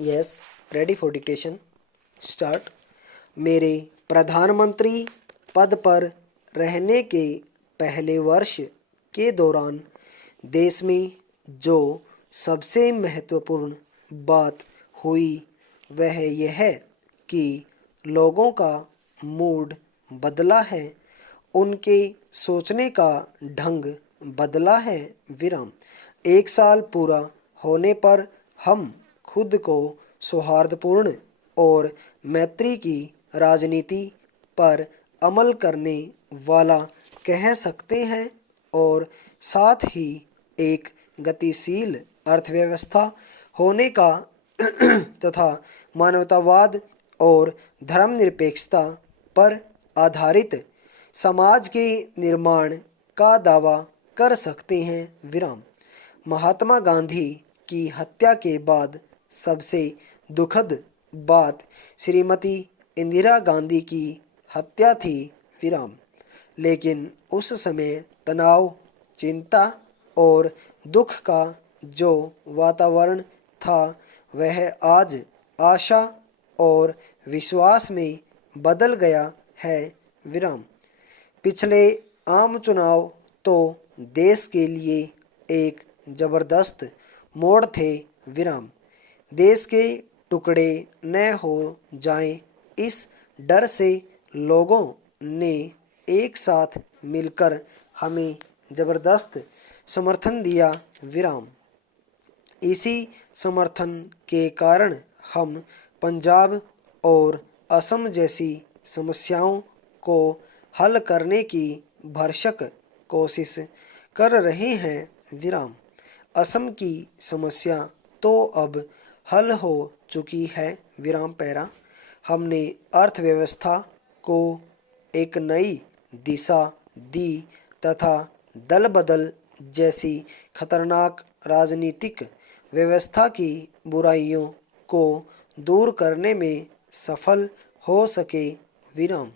Yes, ready for dictation. Start. मेरे प्रधानमंत्री पद पर रहने के पहले वर्ष के दौरान देश में जो सबसे महत्वपूर्ण बात हुई वह यह कि लोगों का मूड बदला है, उनके सोचने का ढंग बदला है। विराम। 1 साल पूरा होने पर हम खुद को सौहार्दपूर्ण और मैत्री की राजनीति पर अमल करने वाला कह सकते हैं और साथ ही एक गतिशील अर्थव्यवस्था होने का तथा मानवतावाद और धर्मनिरपेक्षता पर आधारित समाज के निर्माण का दावा कर सकते हैं। विराम। महात्मा गांधी की हत्या के बाद सबसे दुखद बात श्रीमती इंदिरा गांधी की हत्या थी। विराम। लेकिन उस समय तनाव, चिंता और दुख का जो वातावरण था वह आज आशा और विश्वास में बदल गया है। विराम। पिछले आम चुनाव तो देश के लिए एक जबरदस्त मोड़ थे। विराम। देश के टुकड़े न हो जाएं, इस डर से लोगों ने एक साथ मिलकर हमें जबरदस्त समर्थन दिया। विराम। इसी समर्थन के कारण हम पंजाब और असम जैसी समस्याओं को हल करने की भरसक कोशिश कर रहे हैं। विराम। असम की समस्या तो अब हल हो चुकी है। विराम पैरा। हमने अर्थव्यवस्था को एक नई दिशा दी तथा दल बदल जैसी खतरनाक राजनीतिक व्यवस्था की बुराइयों को दूर करने में सफल हो सके। विराम।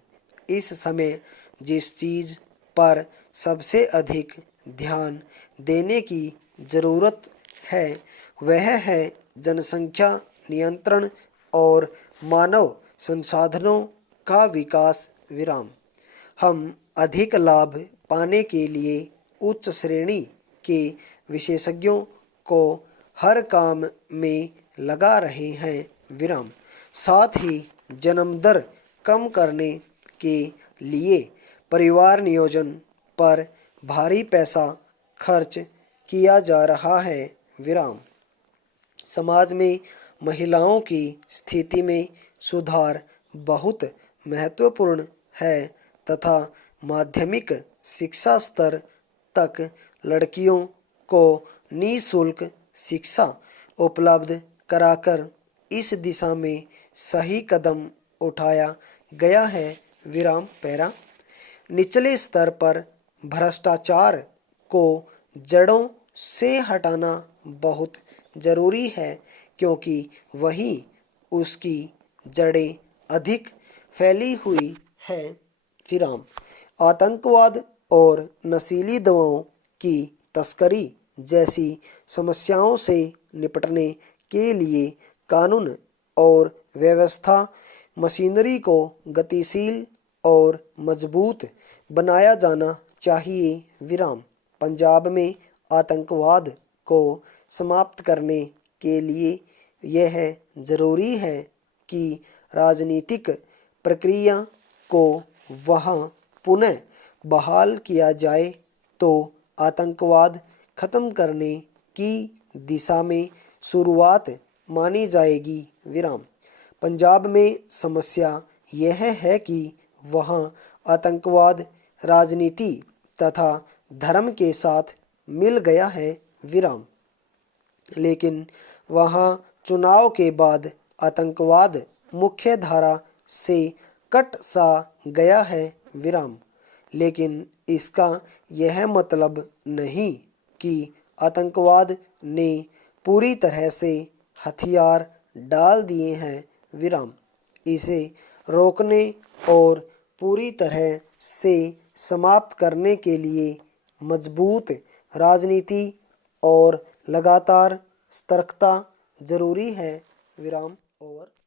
इस समय जिस चीज़ पर सबसे अधिक ध्यान देने की ज़रूरत है वह है जनसंख्या नियंत्रण और मानव संसाधनों का विकास। विराम। हम अधिक लाभ पाने के लिए उच्च श्रेणी के विशेषज्ञों को हर काम में लगा रहे हैं। विराम। साथ ही जन्म दर कम करने के लिए परिवार नियोजन पर भारी पैसा खर्च किया जा रहा है। विराम। समाज में महिलाओं की स्थिति में सुधार बहुत महत्वपूर्ण है तथा माध्यमिक शिक्षा स्तर तक लड़कियों को निःशुल्क शिक्षा उपलब्ध कराकर इस दिशा में सही कदम उठाया गया है। विराम पैरा। निचले स्तर पर भ्रष्टाचार को जड़ों से हटाना बहुत जरूरी है क्योंकि वहीं उसकी जड़ें अधिक फैली हुई है। विराम। आतंकवाद और नशीली दवाओं की तस्करी जैसी समस्याओं से निपटने के लिए कानून और व्यवस्था मशीनरी को गतिशील और मजबूत बनाया जाना चाहिए। विराम। पंजाब में आतंकवाद को समाप्त करने के लिए यह जरूरी है कि राजनीतिक प्रक्रिया को वहां पुनः बहाल किया जाए तो आतंकवाद खत्म करने की दिशा में शुरुआत मानी जाएगी। विराम। पंजाब में समस्या यह है कि वहां आतंकवाद राजनीति तथा धर्म के साथ मिल गया है। विराम। लेकिन वहां चुनाव के बाद आतंकवाद मुख्य धारा से कट सा गया है। विराम। लेकिन इसका यह मतलब नहीं कि आतंकवाद ने पूरी तरह से हथियार डाल दिए हैं। विराम। इसे रोकने और पूरी तरह से समाप्त करने के लिए मजबूत राजनीति और लगातार सतर्कता जरूरी है। विराम ओवर।